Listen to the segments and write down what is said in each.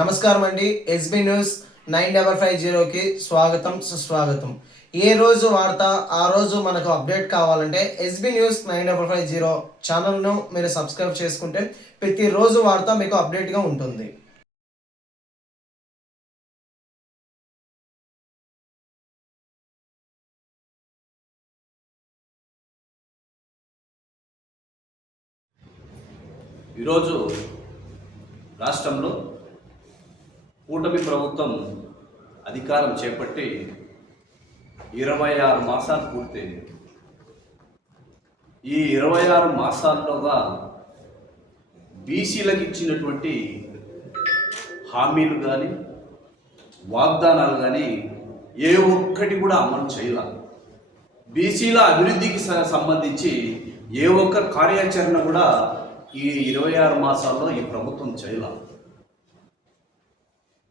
నమస్కారం అండి. SB news 9550కి స్వాగతం సుస్వాగతం. ఏ రోజు వార్త ఆ రోజు మనకు అప్డేట్ కావాలంటే ఎస్బీ న్యూస్ 9550 ఛానల్ను మీరు సబ్స్క్రైబ్ చేసుకుంటే ప్రతిరోజు వార్త మీకు అప్డేట్గా ఉంటుంది. ఈరోజు రాష్ట్రంలో కూటమి ప్రభుత్వం అధికారం చేపట్టి 26 మాసాలు పూర్తయింది. ఈ 26 మాసాల్లోగా బీసీలకు ఇచ్చినటువంటి హామీలు కానీ వాగ్దానాలు కానీ ఏ ఒక్కటి కూడా అమలు చేయాలి. బీసీల అభివృద్ధికి సంబంధించి ఏ ఒక్క కార్యాచరణ కూడా ఈ 26 మాసాల్లో ఈ ప్రభుత్వం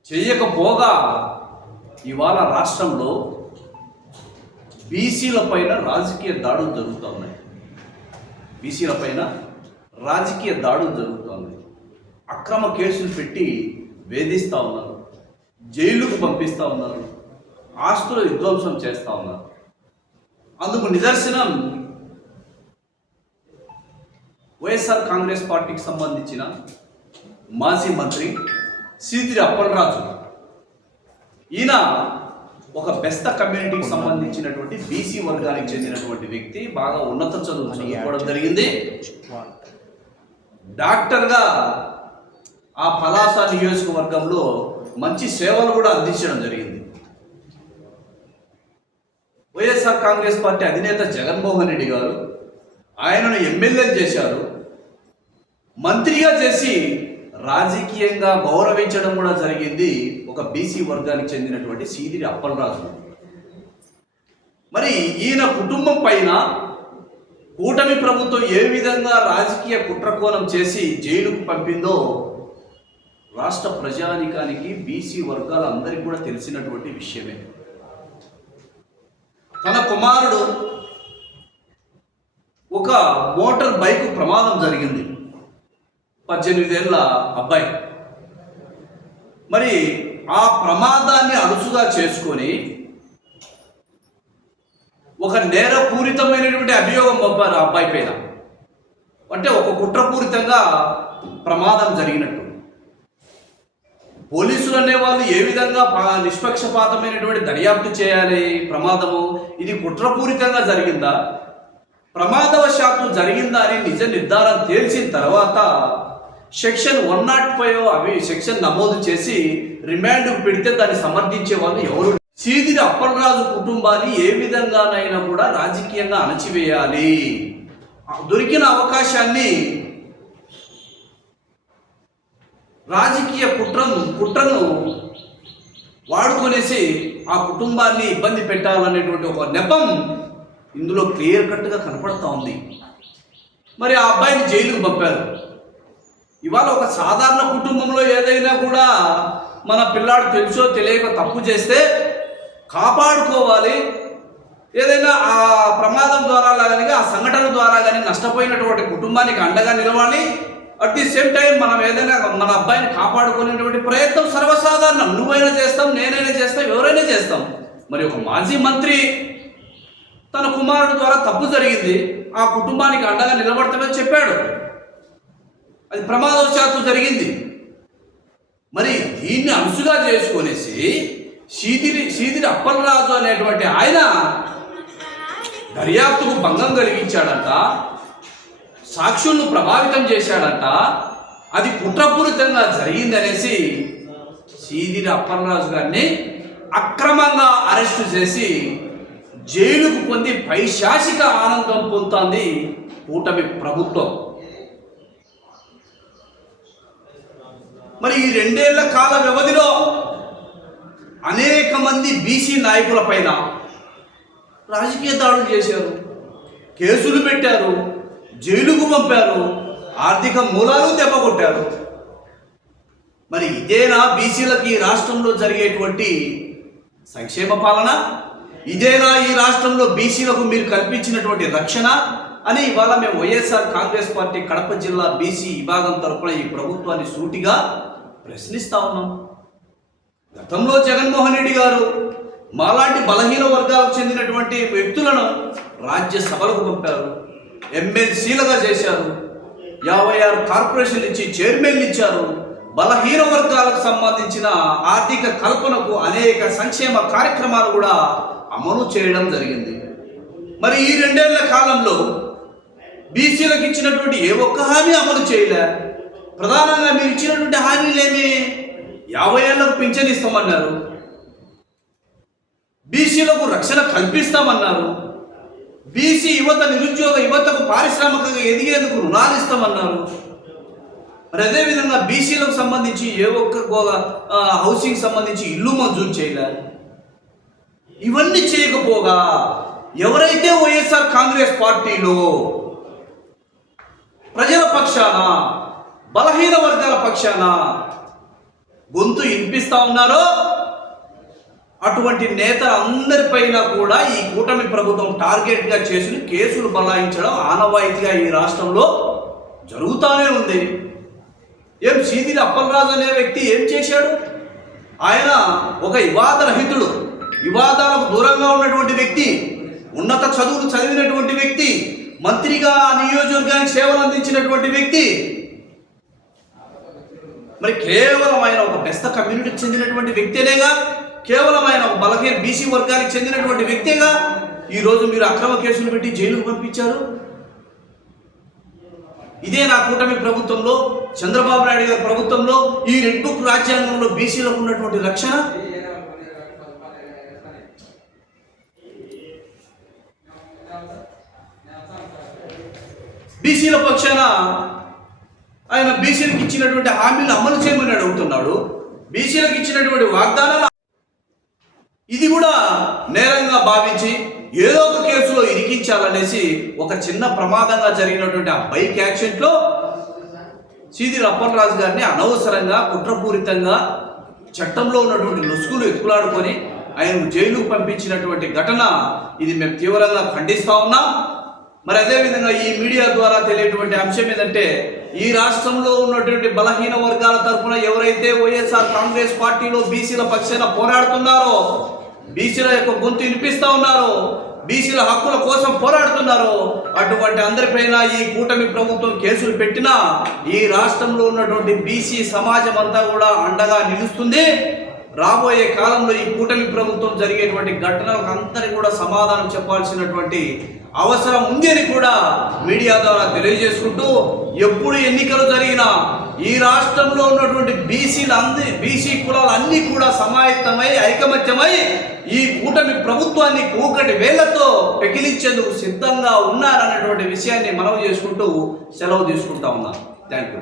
చేయకపోగా ఇవాళ రాష్ట్రంలో బీసీల పైన రాజకీయ దాడులు జరుగుతూ ఉన్నాయి. బీసీల పైన రాజకీయ దాడులు జరుగుతూ ఉన్నాయి. అక్రమ కేసులు పెట్టి వేధిస్తూ ఉన్నారు, జైలుకు పంపిస్తూ ఉన్నారు, ఆస్తుల విధ్వంసం చేస్తూ ఉన్నారు. అందుకు నిదర్శనం వైఎస్ఆర్ కాంగ్రెస్ పార్టీకి సంబంధించిన మాజీ మంత్రి సీదిరి అప్పలరాజు. ఈయన ఒక బెస్త కమ్యూనిటీకి సంబంధించినటువంటి బీసీ వర్గానికి చెందినటువంటి వ్యక్తి, బాగా ఉన్నత చదువులు చదువుకోవడం జరిగింది. డాక్టర్గా ఆ పలాస నియోజకవర్గంలో మంచి సేవలు కూడా అందించడం జరిగింది. వైఎస్ఆర్ కాంగ్రెస్ పార్టీ అధినేత జగన్మోహన్ రెడ్డి గారు ఆయనను ఎమ్మెల్యే చేశారు, మంత్రిగా చేసి రాజకీయంగా గౌరవించడం కూడా జరిగింది ఒక బీసీ వర్గానికి చెందినటువంటి సీదిరి అప్పలరాజు. మరి ఈయన కుటుంబం పైన కూటమి ప్రభుత్వం ఏ విధంగా రాజకీయ కుట్రకోణం చేసి జైలుకు పంపిందో రాష్ట్ర ప్రజానికానికి బీసీ వర్గాలందరికీ కూడా తెలిసినటువంటి విషయమే. తన కుమారుడు ఒక మోటార్ బైక్ ప్రమాదం జరిగింది, 18 ఏళ్ళ అబ్బాయి. మరి ఆ ప్రమాదాన్ని అరుసుగా చేసుకొని ఒక నేరపూరితమైనటువంటి అభియోగం పంపారు ఆ అబ్బాయి పైన. అంటే ఒక కుట్రపూరితంగా ప్రమాదం జరిగినట్టు. పోలీసులు అనేవాళ్ళు ఏ విధంగా నిష్పక్షపాతమైనటువంటి దర్యాప్తు చేయాలి? ప్రమాదము ఇది కుట్రపూరితంగా జరిగిందా, ప్రమాదవశాత్తు జరిగిందా అని నిజ నిర్ధారణ తేల్చిన తర్వాత సెక్షన్ 105 అవి సెక్షన్ నమోదు చేసి రిమాండ్కు పెడితే దాన్ని సమర్థించే వాళ్ళు ఎవరు? సీదిరి అప్పలరాజు కుటుంబాన్ని ఏ విధంగానైనా కూడా రాజకీయంగా అణచివేయాలి, దొరికిన అవకాశాన్ని రాజకీయ కుట్రను వాడుకొనేసి ఆ కుటుంబాన్ని ఇబ్బంది పెట్టాలనేటువంటి ఒక నెపం ఇందులో క్లియర్ కట్గా కనపడతా ఉంది. మరి ఆ అబ్బాయిని జైలుకు పంపారు. ఇవాళ ఒక సాధారణ కుటుంబంలో ఏదైనా కూడా మన పిల్లాడు తెలుసో తెలియక తప్పు చేస్తే కాపాడుకోవాలి, ఏదైనా ఆ ప్రమాదం ద్వారా కానీ ఆ సంఘటన ద్వారా కానీ నష్టపోయినటువంటి కుటుంబానికి అండగా నిలవాలి. అట్ ది సేమ్ టైం మనం ఏదైనా మన అబ్బాయిని కాపాడుకునేటువంటి ప్రయత్నం సర్వసాధారణం. నువ్వైనా చేస్తాం, నేనైనా చేస్తాం, ఎవరైనా చేస్తాం. మరి ఒక మాజీ మంత్రి తన కుమారుడు ద్వారా తప్పు జరిగింది, ఆ కుటుంబానికి అండగా నిలబడతామని చెప్పాడు, అది ప్రమాదవశాత్తు జరిగింది. మరి దీన్ని అంశుగా చేసుకునేసి సీదిరి అప్పలరాజు అనేటువంటి ఆయన దర్యాప్తుకు భంగం కలిగించాడంట, సాక్షులను ప్రభావితం చేశాడంట, అది కుట్రపూరితంగా జరిగిందనేసి సీదిరి అప్పలరాజు గారిని అక్రమంగా అరెస్టు చేసి జైలుకు పొంది పైశాచిక ఆనందం పొందుతోంది కూటమి ప్రభుత్వం. మరి ఈ 2 ఏళ్ల కాల వ్యవధిలో అనేక మంది బీసీ నాయకుల పైన రాజకీయ దాడులు చేశారు, కేసులు పెట్టారు, జైలుకు పంపారు, ఆర్థిక మూలాలు దెబ్బకొట్టారు. మరి ఇదేనా బీసీలకి రాష్ట్రంలో జరిగేటువంటి సంక్షేమ పాలన? ఇదేనా ఈ రాష్ట్రంలో బీసీలకు మీరు కల్పించినటువంటి రక్షణ అని ఇవాళ మేము వైఎస్ఆర్ కాంగ్రెస్ పార్టీ కడప జిల్లా బీసీ విభాగం తరఫున ఈ ప్రభుత్వాన్ని సూటిగా ప్రశ్నిస్తా ఉన్నాం. గతంలో జగన్మోహన్ రెడ్డి గారు మాలాంటి బలహీన వర్గాలకు చెందినటువంటి వ్యక్తులను రాజ్యసభలకు పంపారు, ఎమ్మెల్సీలుగా చేశారు, 56 కార్పొరేషన్లు ఇచ్చి చైర్మన్లు ఇచ్చారు. బలహీన వర్గాలకు సంబంధించిన ఆర్థిక కల్పనకు అనేక సంక్షేమ కార్యక్రమాలు కూడా అమలు చేయడం జరిగింది. మరి ఈ 2 ఏళ్ల కాలంలో బీసీలకు ఇచ్చినటువంటి ఏ ఒక్క హామీ అమలు చేయలే. ప్రధానంగా మీరు ఇచ్చినటువంటి హామీలేమి? 50 ఏళ్లకు పింఛన్ ఇస్తామన్నారు, బీసీలకు రక్షణ కల్పిస్తామన్నారు, బీసీ యువత నిరుద్యోగ యువతకు పారిశ్రామికంగా ఎదిగేందుకు రుణాలు ఇస్తామన్నారు. మరి అదేవిధంగా బీసీలకు సంబంధించి ఏ ఒక్క హౌసింగ్ సంబంధించి ఇల్లు మంజూరు చేయలే. ఇవన్నీ చేయకపోగా ఎవరైతే వైఎస్ఆర్ కాంగ్రెస్ పార్టీలో ప్రజల పక్షాన బలహీన వర్గాల పక్షాన గొంతు వినిపిస్తా ఉన్నారో అటువంటి నేతలందరిపైన కూడా ఈ కూటమి ప్రభుత్వం టార్గెట్గా చేసి కేసులు బలాయించడం ఆనవాయితీగా ఈ రాష్ట్రంలో జరుగుతూనే ఉంది. ఏం సీదిరి అప్పలరాజు అనే వ్యక్తి ఏం చేశాడు? ఆయన ఒక వివాదరహితుడు, వివాదాలకు దూరంగా ఉన్నటువంటి వ్యక్తి, ఉన్నత చదువులు చదివినటువంటి వ్యక్తి, మంత్రిగా ఆ నియోజకవర్గానికి సేవలు అందించినటువంటి వ్యక్తి. మరి కేవలం ఆయన ఒక బెస్త కమ్యూనిటీకి చెందినటువంటి వ్యక్తినేగా, కేవలం ఆయన ఒక బలహీన బీసీ వర్గానికి చెందినటువంటి వ్యక్తిగా ఈరోజు మీరు అక్రమ కేసులు పెట్టి జైలుకు పంపించారు. ఇదే నా కూటమి ప్రభుత్వంలో, చంద్రబాబు నాయుడు గారి ప్రభుత్వంలో, ఈ రెడ్ బుక్ రాజ్యాంగంలో బీసీలకు ఉన్నటువంటి రక్షణ. బీసీల పక్షాన ఆయన బీసీలకు ఇచ్చినటువంటి హామీలు అమలు చేయమని అడుగుతున్నాడు. బీసీలకు ఇచ్చినటువంటి వాగ్దానాలు ఇది కూడా నేరంగా భావించి ఏదో ఒక కేసులో ఇరికించాలనేసి ఒక చిన్న ప్రమాదంగా జరిగినటువంటి ఆ బైక్ యాక్సిడెంట్లో సీదిరి అప్పలరాజు గారిని అనవసరంగా కుట్రపూరితంగా చట్టంలో ఉన్నటువంటి లొసుగులు ఎత్తుకులాడుకొని ఆయనకు జైలుకు పంపించినటువంటి ఘటన ఇది మేము తీవ్రంగా ఖండిస్తా ఉన్నాం. మరి అదేవిధంగా ఈ మీడియా ద్వారా తెలియటువంటి అంశం ఏంటంటే, ఈ రాష్ట్రంలో ఉన్నటువంటి బలహీన వర్గాల తరఫున ఎవరైతే వైఎస్ఆర్ కాంగ్రెస్ పార్టీలో బీసీల పక్షాన పోరాడుతున్నారో, బీసీల యొక్క గొంతు వినిపిస్తా ఉన్నారో, బీసీల హక్కుల కోసం పోరాడుతున్నారో అటువంటి అందరిపైన ఈ కూటమి ప్రభుత్వం కేసులు పెట్టినా ఈ రాష్ట్రంలో ఉన్నటువంటి బీసీ సమాజం అంతా కూడా అండగా నిలుస్తుంది. రాబోయే కాలంలో ఈ కూటమి ప్రభుత్వం జరిగేటువంటి ఘటనలకు అందరికీ కూడా సమాధానం చెప్పాల్సినటువంటి అవసరం ఉంది అని కూడా మీడియా ద్వారా తెలియజేసుకుంటూ, ఎప్పుడు ఎన్నికలు జరిగినా ఈ రాష్ట్రంలో ఉన్నటువంటి బీసీ కులాలు అన్నీ కూడా సమాయత్తమై ఐకమత్యమై ఈ కూటమి ప్రభుత్వాన్ని కూకటి వేళ్లతో పెకిలించేందుకు సిద్ధంగా ఉన్నారనేటువంటి విషయాన్ని మనవి చేసుకుంటూ సెలవు తీసుకుంటా ఉన్నాం. Thank you.